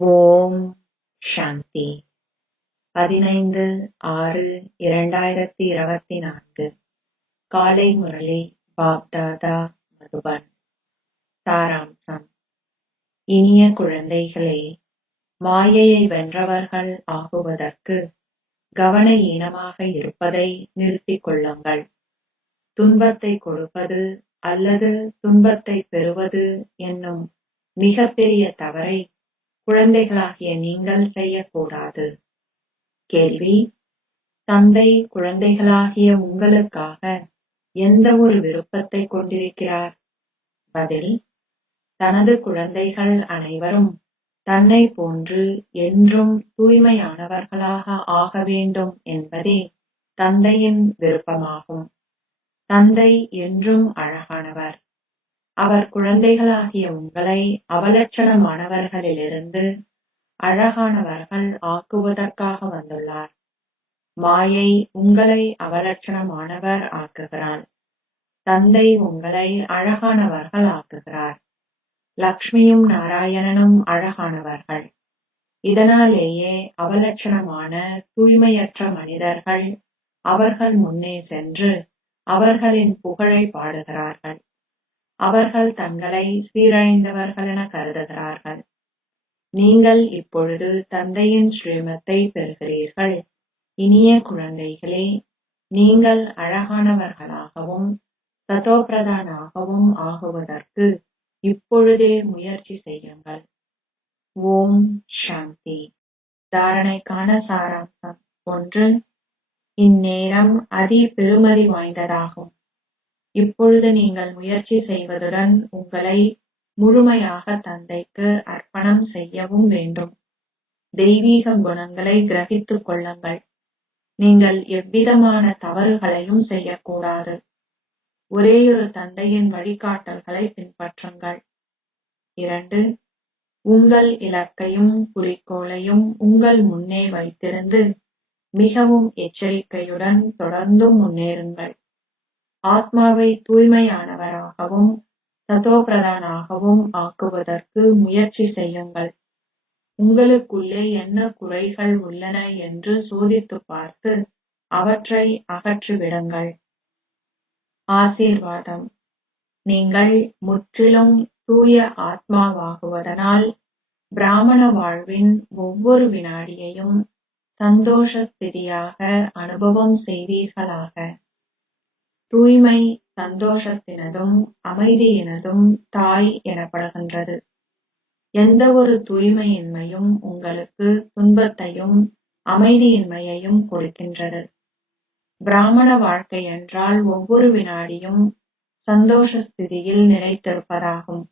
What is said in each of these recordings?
ஓம் சாந்தி. பதினைந்து ஆறு இரண்டாயிரத்தி இருபத்தி நான்கு. காலை முரளி பாப்தாதா மதுபன். சாராம்சம். இனிய குழந்தைகளே மாயையை வென்றவர்கள் ஆகுவதற்கு கவன ஈனமாக இருப்பதை நிறுத்திக் கொள்ளுங்கள். துன்பத்தை கொடுப்பது அல்லது துன்பத்தை பெறுவது என்னும் மிகப்பெரிய தவறை குழந்தைகளாகிய நீங்கள் செய்யக்கூடாது. கேள்வி. தந்தை குழந்தைகளாகிய உங்களுக்காக எந்த ஒரு விருப்பத்தை கொண்டிருக்கிறார்? பதில். தனது குழந்தைகள் அனைவரும் தன்னை போன்று என்றும் தூய்மையானவர்களாக ஆக வேண்டும் என்பதே தந்தையின் விருப்பமாகும். தந்தை என்றும் அழகானவர். அவர் குழந்தைகளாகிய உங்களை அவலட்சணமானவர்களிலிருந்து அழகானவர்கள் ஆக்குவதற்காக வந்துள்ளார். மாயை உங்களை அவலட்சணமானவர் ஆக்குகிறாள் தந்தை உங்களை அழகானவர்கள் ஆக்குகிறார். லக்ஷ்மியும் நாராயணனும் அழகானவர்கள். இதனாலேயே அவலட்சணமான தூய்மையற்ற மனிதர்கள் அவர்கள் முன்னே சென்று அவர்களின் புகழை பாடுகிறார்கள். அவர்கள் தங்களை சீரழிந்தவர்கள் என கருதுகிறார்கள். நீங்கள் இப்பொழுது தந்தையின் ஸ்ரீமத்தை பெறுகிறீர்கள். இனிய குழந்தைகளே நீங்கள் அழகானவர்களாகவும் சதோபிரதானாகவும் ஆகுவதற்கு இப்பொழுதே முயற்சி செய்யுங்கள். ஓம் சாந்தி. தாரணைக்கான சாராம்சம் ஒன்று. இந்நேரம் அதி பெருமதி வாய்ந்ததாகும். இப்பொழுது நீங்கள் முயற்சி செய்வதுடன் உங்களை முழுமையாக தந்தைக்கு அர்ப்பணம் செய்யவும் வேண்டும். தெய்வீக குணங்களை கிரகித்துக் கொள்ளுங்கள். நீங்கள் எவ்விதமான தவறுகளையும் செய்யக்கூடாது. ஒரேயொரு தந்தையின் வழிகாட்டல்களை பின்பற்றுங்கள். இரண்டு உங்கள் இலக்கையும் குறிக்கோளையும் உங்கள் முன்னே வைத்திருந்து மிகவும் எச்சரிக்கையுடன் தொடர்ந்தும் முன்னேறுங்கள். ஆத்மாவை தூய்மையானவராகவும் சதோபிரதானாகவும் ஆக்குவதற்கு முயற்சி செய்யுங்கள். உங்களுக்குள்ளே என்ன குறைகள் உள்ளன என்று சோதித்துப் பார்த்து அவற்றை அகற்றிவிடுங்கள். ஆசீர்வாதம். நீங்கள் முற்றிலும் தூய ஆத்மாவாகுவதனால் பிராமண வாழ்வின் ஒவ்வொரு வினாடியையும் சந்தோஷ ஸ்திதியாக அனுபவம் செய்வீர்களாக. தூய்மை சந்தோஷத்தினதும் அமைதியினதும் தாய் எனப்படுகின்றது. எந்த ஒரு தூய்மையின்மையும் உங்களுக்கு துன்பத்தையும் அமைதியின்மையையும் கொடுக்கின்றது. பிராமண வாழ்க்கை என்றால் ஒவ்வொரு வினாடியும் சந்தோஷ ஸ்திதியில் நிலைத்திருப்பதாகும்.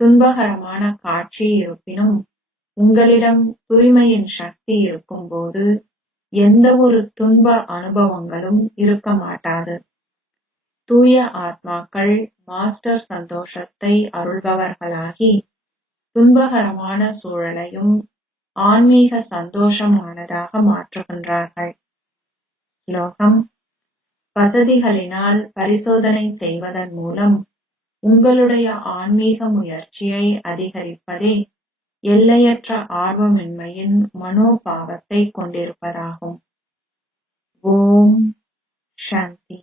துன்பகரமான காட்சி இருப்பினும் உங்களிடம் தூய்மையின் சக்தி இருக்கும்போது எந்த ஒரு துன்ப அனுபவங்களும் இருக்க மாட்டாது. தூய ஆத்மாக்கள் மாஸ்டர் சந்தோஷத்தை அருள்பவர்களாகி துன்பகரமான சூழலையும் ஆன்மீக சந்தோஷமானதாக மாற்றுகின்றார்கள். ஸ்லோகம் வசதிகளினால் பரிசோதனை செய்வதன் மூலம் உங்களுடைய ஆன்மீக முயற்சியை அதிகரிப்பதே எல்லையற்ற ஆர்வமின்மையின் மனோபாவத்தை கொண்டிருப்பதாகும். ஓம் சாந்தி.